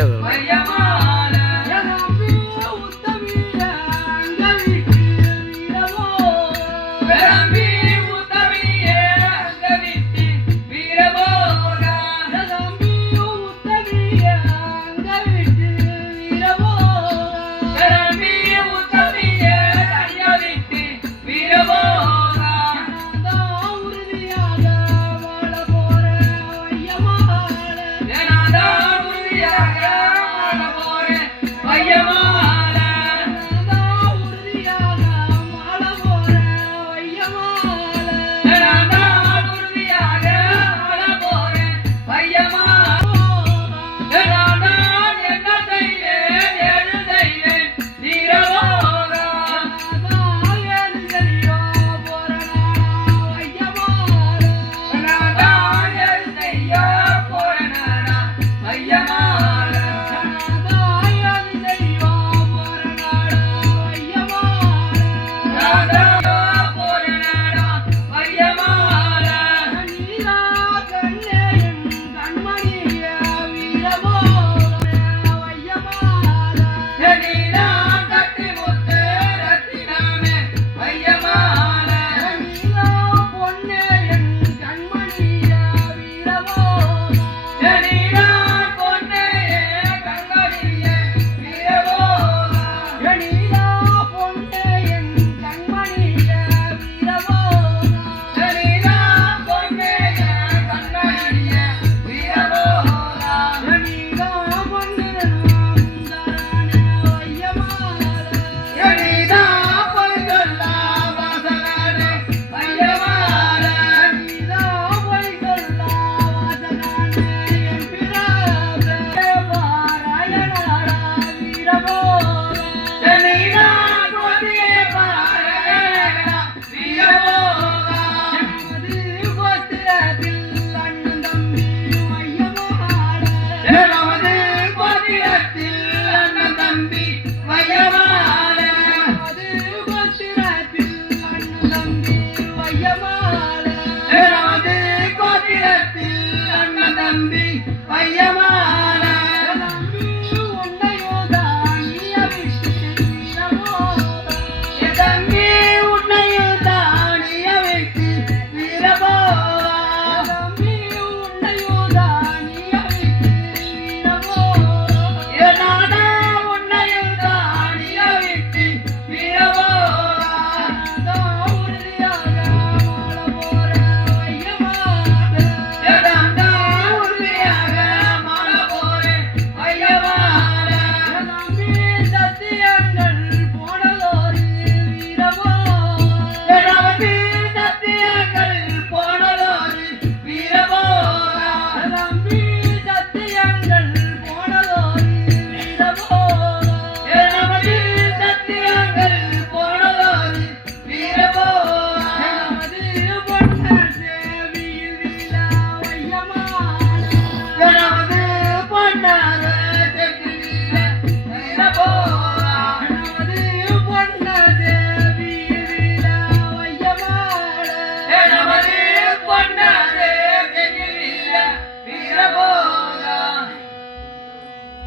Bayram. தம்பி பையமா